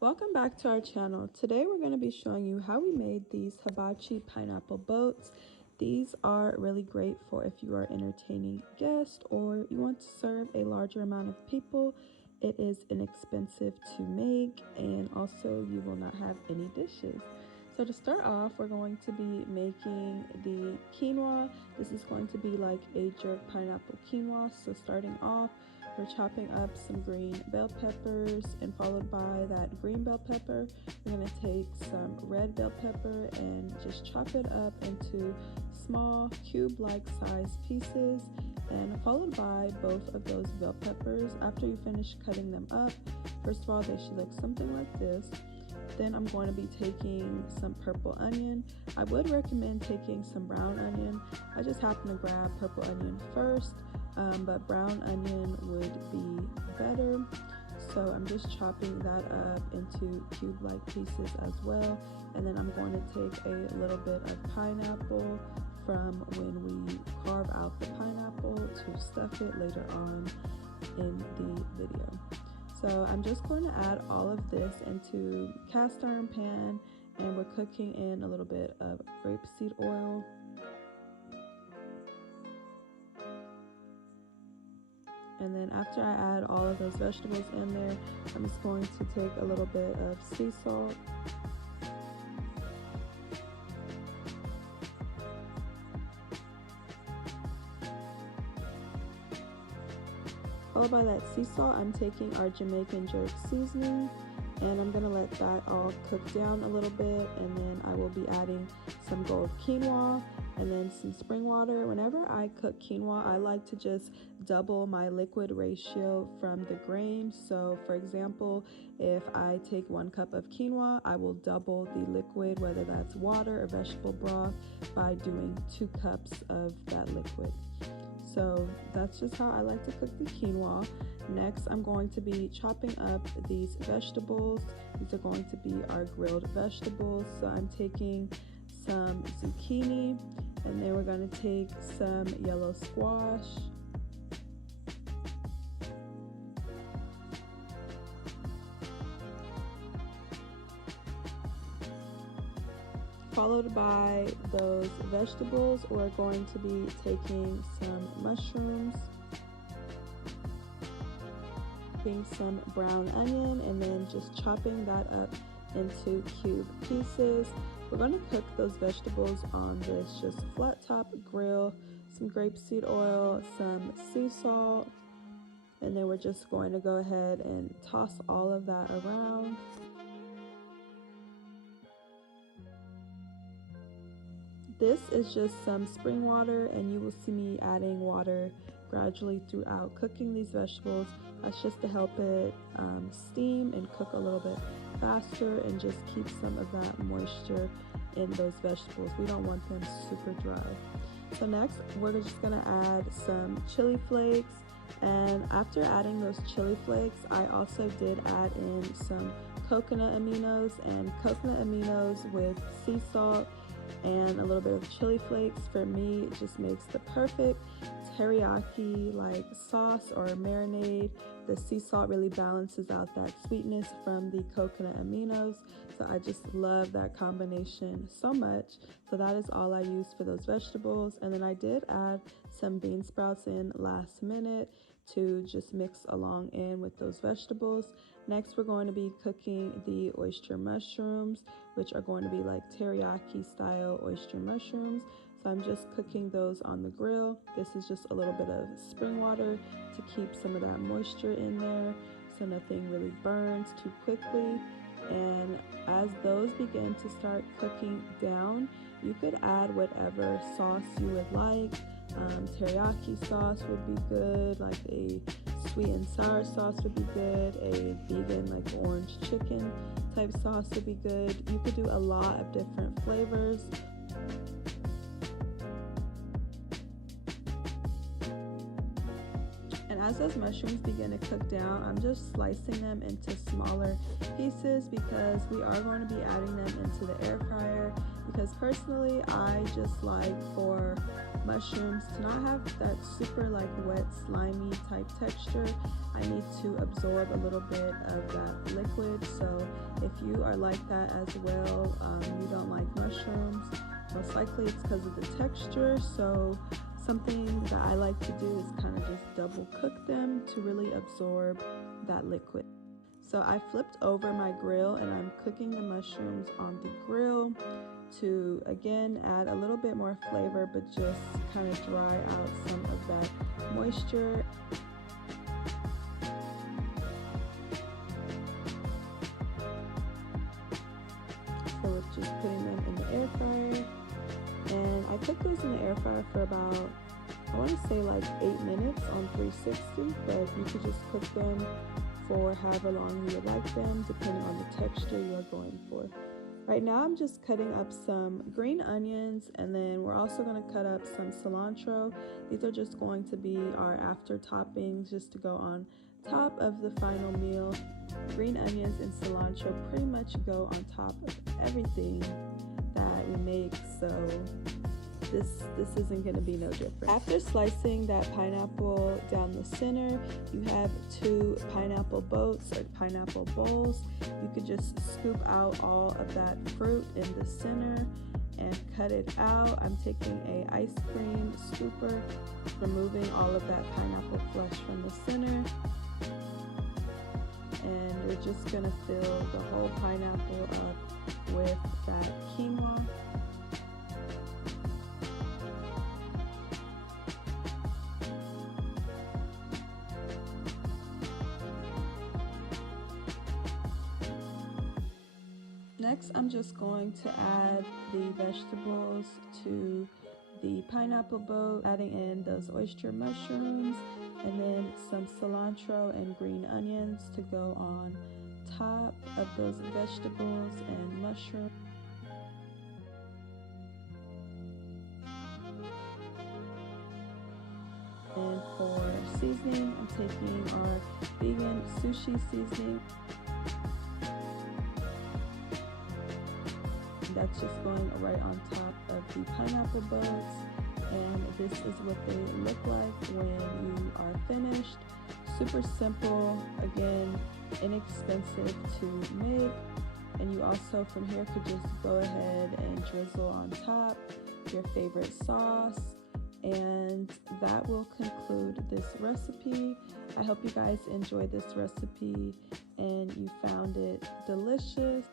Welcome back to our channel. Today we're going to be showing you how we made these hibachi pineapple boats. These are really great for if you are entertaining guests or you want to serve a larger amount of people. It is inexpensive to make and also you will not have any dishes. So to start off, we're going to be making the quinoa. This is going to be like a jerk pineapple quinoa. So starting off, we're chopping up some green bell peppers and followed by that green bell pepper. We're going to take some red bell pepper and just chop it up into small cube-like size pieces and followed by both of those bell peppers. After you finish cutting them up, first of all, they should look something like this. Then I'm going to be taking some purple onion. I would recommend taking some brown onion. I just happen to grab purple onion first, but brown onion would be better. So I'm just chopping that up into cube-like pieces as well. And then I'm going to take a little bit of pineapple from when we carve out the pineapple to stuff it later on in the video. So I'm just going to add all of this into cast iron pan and we're cooking in a little bit of grapeseed oil. And then after I add all of those vegetables in there, I'm just going to take a little bit of sea salt. Followed by that sea salt, I'm taking our Jamaican jerk seasoning and I'm gonna let that all cook down a little bit, and then I will be adding some gold quinoa and then some spring water. Whenever I cook quinoa, I like to just double my liquid ratio from the grains. So for example, if I take 1 cup of quinoa, I will double the liquid, whether that's water or vegetable broth, by doing 2 cups of that liquid. So that's just how I like to cook the quinoa. Next, I'm going to be chopping up these vegetables. These are going to be our grilled vegetables. So I'm taking some zucchini, and then we're going to take some yellow squash. Followed by those vegetables, we're going to be taking some mushrooms, taking some brown onion, and then just chopping that up into cube pieces. We're going to cook those vegetables on this just flat top grill, some grapeseed oil, some sea salt, and then we're just going to go ahead and toss all of that around. This is just some spring water, and you will see me adding water gradually throughout cooking these vegetables. That's just to help it steam and cook a little bit faster and just keep some of that moisture in those vegetables. We don't want them super dry. So next, we're just gonna add some chili flakes. And after adding those chili flakes, I also did add in some coconut aminos, and coconut aminos with sea salt and a little bit of chili flakes for me just makes the perfect teriyaki like sauce or marinade. The sea salt really balances out that sweetness from the coconut aminos, so I just love that combination so much. So that is all I use for those vegetables, and then I did add some bean sprouts in last minute to just mix along in with those vegetables. Next, we're going to be cooking the oyster mushrooms, which are going to be like teriyaki style oyster mushrooms. So I'm just cooking those on the grill. This is just a little bit of spring water to keep some of that moisture in there so nothing really burns too quickly. And as those begin to start cooking down, you could add whatever sauce you would like. Teriyaki sauce would be good, like a sweet and sour sauce would be good, a vegan like orange chicken type sauce would be good. You could do a lot of different flavors. And as those mushrooms begin to cook down, I'm just slicing them into smaller pieces because we are going to be adding them into the air fryer, because personally I just like for mushrooms to not have that super like wet, slimy type texture. I need to absorb a little bit of that liquid. So if you are like that as well, you don't like mushrooms, most likely it's because of the texture. So something that I like to do is kind of just double cook them to really absorb that liquid. So I flipped over my grill and I'm cooking the mushrooms on the grill to again add a little bit more flavor, but just kind of dry out some of that moisture. So with just putting them in the air fryer, and I cooked those in the air fryer for about, I want to say like 8 minutes on 360, but you could just cook them for however long you would like them, depending on the texture you are going for. Right now I'm just cutting up some green onions, and then we're also going to cut up some cilantro. These are just going to be our after toppings, just to go on top of the final meal. Green onions and cilantro pretty much go on top of everything that we make, so this isn't going to be no different. After slicing that pineapple down the center, you have 2 pineapple boats or pineapple bowls. You could just scoop out all of that fruit in the center and cut it out. I'm taking a ice cream scooper, removing all of that pineapple flesh from the center, and we're just going to fill the whole pineapple up with that quinoa. Next, I'm just going to add the vegetables to the pineapple boat, adding in those oyster mushrooms, and then some cilantro and green onions to go on top of those vegetables and mushrooms. And for seasoning, I'm taking our vegan sushi seasoning. That's just going right on top of the pineapple boats, and this is what they look like when you are finished. Super simple, again, inexpensive to make, and you also from here could just go ahead and drizzle on top your favorite sauce, and that will conclude this recipe. I hope you guys enjoyed this recipe and you found it delicious.